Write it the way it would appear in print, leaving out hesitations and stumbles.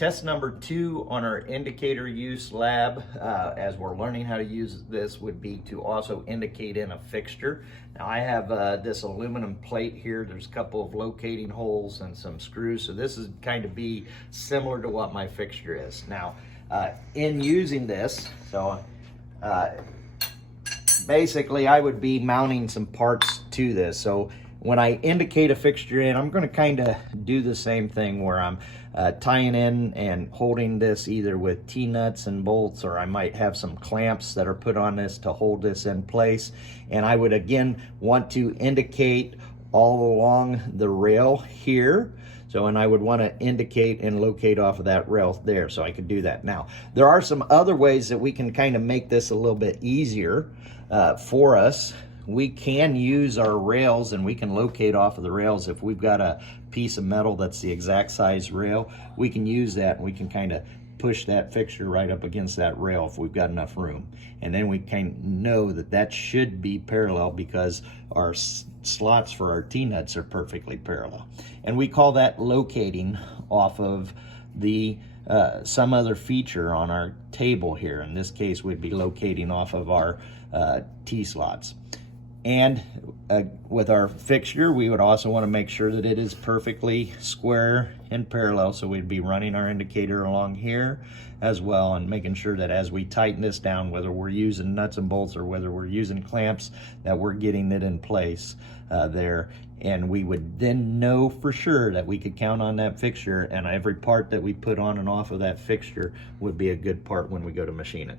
Test number 2 on our indicator use lab, as we're learning how to use this, would be to also indicate in a fixture. Now I have this aluminum plate here. There's a couple of locating holes and some screws, so this is kind of be similar to what my fixture is. Now, in using this, basically I would be mounting some parts to this. So when I indicate a fixture in, I'm going to kind of do the same thing where I'm tying in and holding this either with T-nuts and bolts, or I might have some clamps that are put on this to hold this in place. And I would again want to indicate all along the rail here. So, and I would want to indicate and locate off of that rail there, so I could do that. Now, there are some other ways that we can kind of make this a little bit easier for us. We can use our rails and we can locate off of the rails. If we've got a piece of metal that's the exact size rail, we can use that and we can kind of push that fixture right up against that rail if we've got enough room. And then we kind of know that that should be parallel because our slots for our T-nuts are perfectly parallel. And we call that locating off of the some other feature on our table here. In this case, we'd be locating off of our T-slots. And with our fixture, we would also want to make sure that it is perfectly square and parallel. So we'd be running our indicator along here as well, and making sure that as we tighten this down, whether we're using nuts and bolts or whether we're using clamps, that we're getting it in place there. And we would then know for sure that we could count on that fixture, and every part that we put on and off of that fixture would be a good part when we go to machine it.